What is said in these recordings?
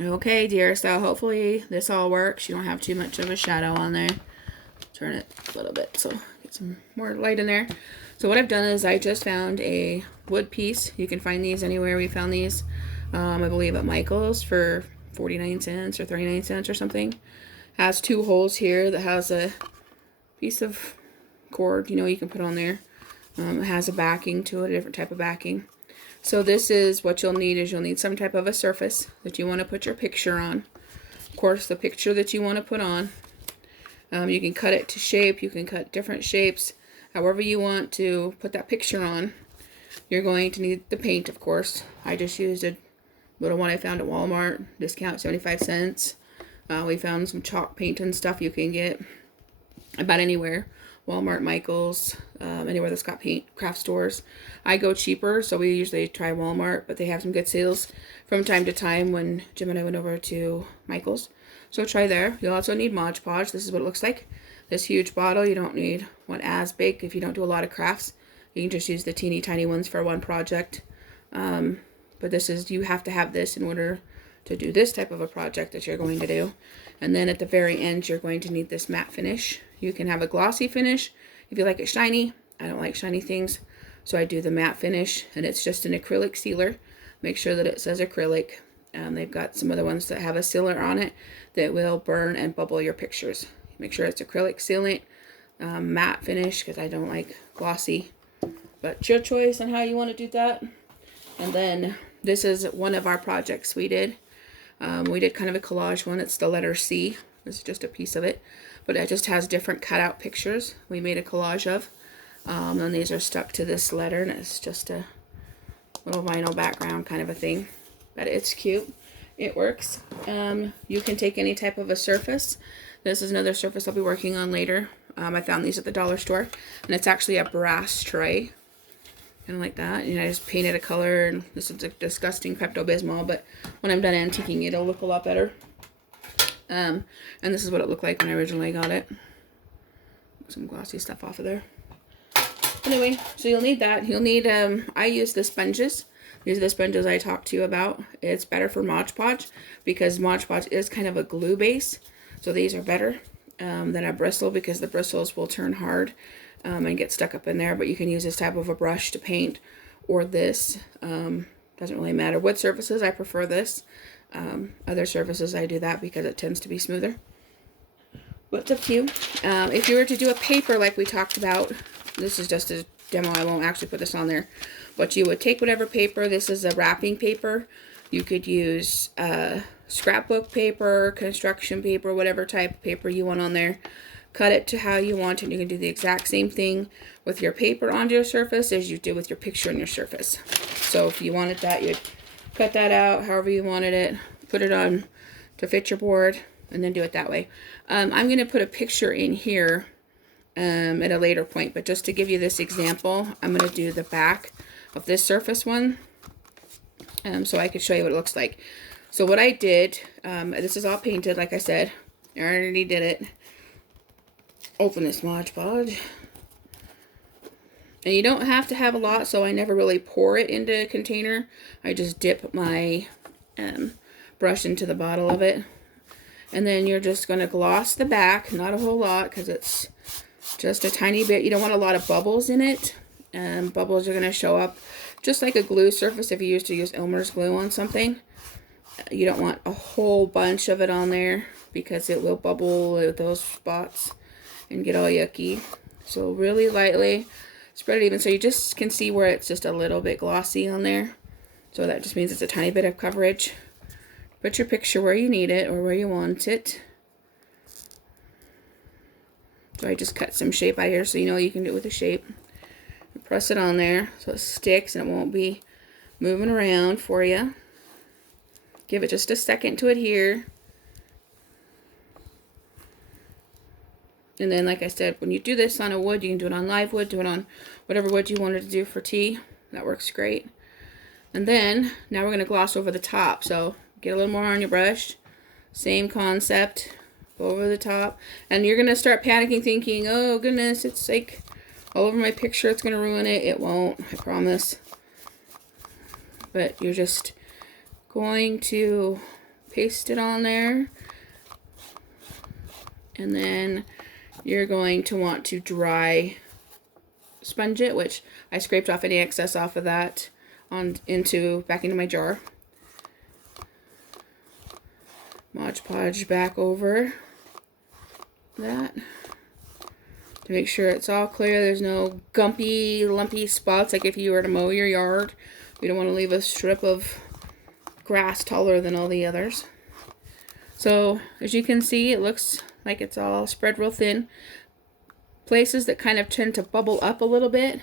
Okay, dear, so hopefully this all works. You don't have too much of a shadow on there. Turn it a little bit so get some more light in there. So what I've done is I just found a wood piece. You can find these anywhere. We found these, I believe at Michael's for 49 cents or 39 cents or something. Has two holes here that has a piece of cord, you can put on there. It has a backing to it, a different type of backing. So this is what you'll need is you'll need some type of a surface that you want to put your picture on. Of course, the picture that you want to put on, you can cut it to shape. You can cut different shapes, however you want to put that picture on. You're going to need the paint, of course. I just used a little one I found at Walmart, discount 75 cents. We found some chalk paint and stuff you can get about anywhere. Walmart, Michael's, anywhere that's got paint, craft stores. I go cheaper, so we usually try Walmart, but they have some good sales from time to time when Jim and I went over to Michael's. So try there. You'll also need Mod Podge. This is what it looks like. This huge bottle, you don't need one as big if you don't do a lot of crafts. You can just use the teeny tiny ones for one project. But this is, you have to have this in order to do this type of a project that you're going to do. And then at the very end, you're going to need this matte finish. You can have a glossy finish if you like it shiny. I don't like shiny things, so I do the matte finish, and it's just an acrylic sealer. Make sure that it says acrylic. They've got some other ones that have a sealer on it that will burn and bubble your pictures. Make sure it's acrylic sealant, matte finish, because I don't like glossy. But it's your choice on how you want to do that. And then this is one of our projects we did. We did kind of a collage one. It's the letter C. This is just a piece of it. But it just has different cutout pictures we made a collage of. And these are stuck to this letter, and it's just a little vinyl background kind of a thing. But it's cute. It works. You can take any type of a surface. This is another surface I'll be working on later. I found these at the dollar store. And it's actually a brass tray. Kind of like that. And I just painted a color. And this is a disgusting Pepto-Bismol, but when I'm done antiquing it, it'll look a lot better. And this is what it looked like when I originally got it. Some glossy stuff off of there. Anyway, so you'll need that. You'll need, I use the sponges. These are the sponges I talked to you about. It's better for Mod Podge because Mod Podge is kind of a glue base. So these are better than a bristle because the bristles will turn hard and get stuck up in there. But you can use this type of a brush to paint or this. Doesn't really matter. Wood surfaces, I prefer this. Other surfaces, I do that because it tends to be smoother. But it's up to you. If you were to do a paper like we talked about, this is just a demo. I won't actually put this on there. But you would take whatever paper. This is a wrapping paper. You could use scrapbook paper, construction paper, whatever type of paper you want on there. Cut it to how you want it. You can do the exact same thing with your paper onto your surface as you do with your picture on your surface. So if you wanted that, you'd cut that out however you wanted it. Put it on to fit your board and then do it that way. I'm going to put a picture in here at a later point, but just to give you this example, I'm going to do the back of this surface one so I could show you what it looks like. So what I did, this is all painted like I said. I already did it. Open this Mod Podge. And you don't have to have a lot, so I never really pour it into a container. I just dip my brush into the bottle of it. And then you're just going to gloss the back, not a whole lot because it's just a tiny bit. You don't want a lot of bubbles in it. Bubbles are going to show up just like a glue surface if you used to use Elmer's glue on something. You don't want a whole bunch of it on there because it will bubble with those spots and get all yucky. So really lightly spread it even so you just can see where it's just a little bit glossy on there. So that just means it's a tiny bit of coverage. Put your picture where you need it or where you want it. So I just cut some shape out here so you know you can do it with a shape. Press it on there so it sticks and it won't be moving around for you. Give it just a second to adhere. And then, like I said, when you do this on a wood, you can do it on live wood, do it on whatever wood you wanted to do for tea. That works great. And then, now we're going to gloss over the top. So, get a little more on your brush. Same concept. Go over the top. And you're going to start panicking, thinking, oh goodness, it's like all over my picture. It's going to ruin it. It won't, I promise. But you're just going to paste it on there. And then you're going to want to dry sponge it, which I scraped off any excess off of that back into my jar. Mod Podge back over that to make sure it's all clear. There's no gumpy, lumpy spots like if you were to mow your yard. We don't want to leave a strip of grass taller than all the others. So as you can see, it looks like it's all spread real thin. Places that kind of tend to bubble up a little bit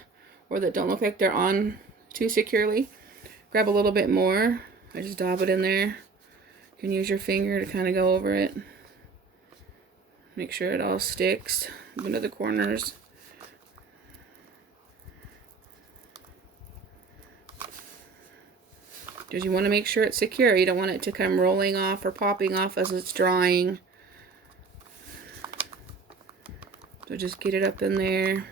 or that don't look like they're on too securely, grab a little bit more. I just dab it in there. You can use your finger to kind of go over it. Make sure it all sticks into the corners. Because you want to make sure it's secure. You don't want it to come rolling off or popping off as it's drying. So just get it up in there.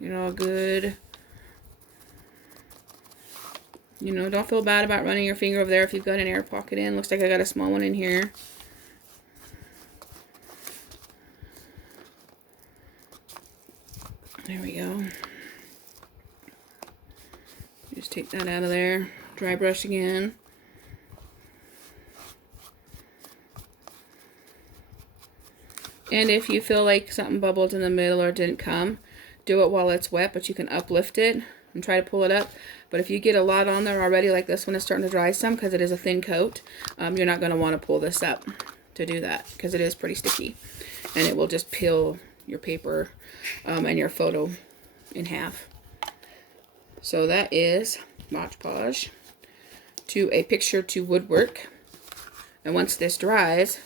Get it all good. You know, don't feel bad about running your finger over there if you've got an air pocket in. Looks like I got a small one in here. There we go. Just take that out of there. Dry brush again. And if you feel like something bubbled in the middle or didn't come, do it while it's wet, but you can uplift it and try to pull it up. But if you get a lot on there already, like this one is starting to dry some because it is a thin coat, you're not going to want to pull this up to do that because it is pretty sticky. And it will just peel your paper and your photo in half. So that is Mod Podge to a picture to woodwork. And once this dries,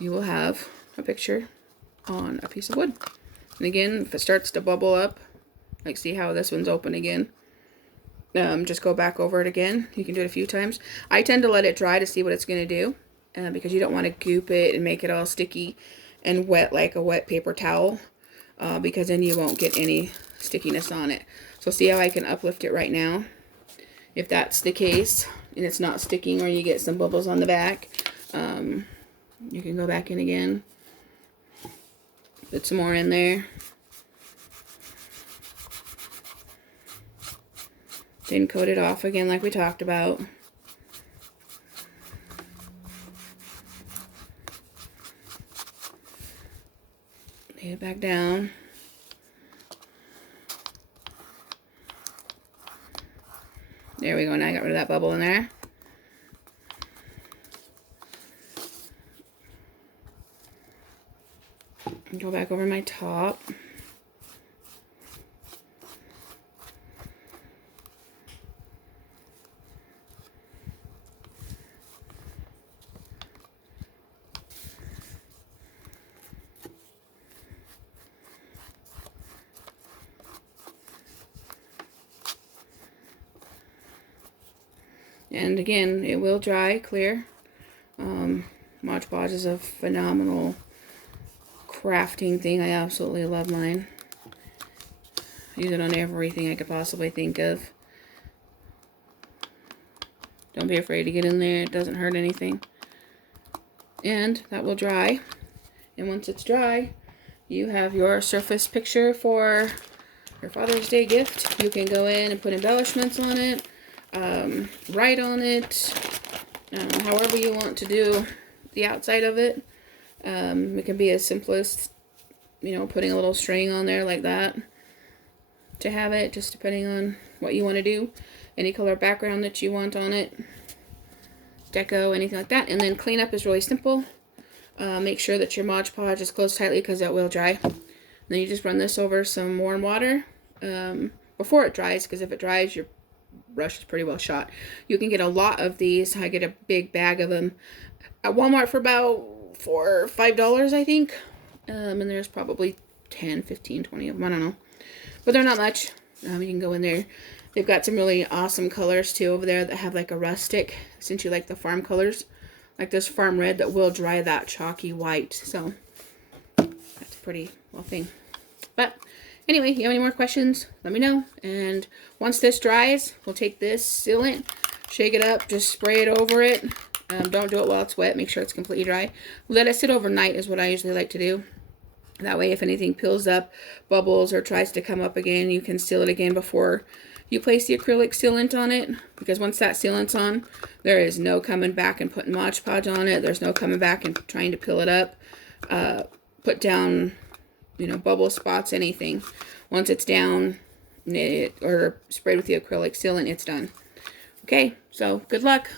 you will have a picture on a piece of wood. And again, if it starts to bubble up, like see how this one's open again, just go back over it again. You can do it a few times. I tend to let it dry to see what it's going to do because you don't want to goop it and make it all sticky and wet like a wet paper towel because then you won't get any stickiness on it. So see how I can uplift it right now? If that's the case and it's not sticking or you get some bubbles on the back, you can go back in again. Put some more in there. Then coat it off again like we talked about. Lay it back down. There we go. Now I got rid of that bubble in there. Go back over my top. And again, it will dry clear. Mod Podge is a phenomenal crafting thing. I absolutely love mine. Use it on everything I could possibly think of. Don't be afraid to get in there. It doesn't hurt anything. And that will dry. And once it's dry, you have your surface picture for your Father's Day gift. You can go in and put embellishments on it, write on it, however you want to do the outside of it. It can be as simple as, you know, putting a little string on there like that to have it, just depending on what you want to do. Any color background that you want on it, deco, anything like that. And then cleanup is really simple. Make sure that your Mod Podge is closed tightly because that will dry. And then you just run this over some warm water before it dries, because if it dries, your brush is pretty well shot. You can get a lot of these. I get a big bag of them at Walmart for about $4 or $5, I think. And there's probably 10, 15, 20 of them. I don't know. But they're not much. You can go in there. They've got some really awesome colors too over there that have like a rustic, since you like the farm colors. Like this farm red that will dry that chalky white. So that's a pretty well thing. But anyway, you have any more questions, let me know. And once this dries, we'll take this sealant, Shake it up, just spray it over it. Don't do it while it's wet. Make sure it's completely dry. Let it sit overnight is what I usually like to do. That way if anything peels up, bubbles, or tries to come up again, you can seal it again before you place the acrylic sealant on it. Because once that sealant's on, there is no coming back and putting Mod Podge on it. There's no coming back and trying to peel it up. Put down, bubble spots, anything. Once it's down or sprayed with the acrylic sealant, it's done. Okay, so good luck.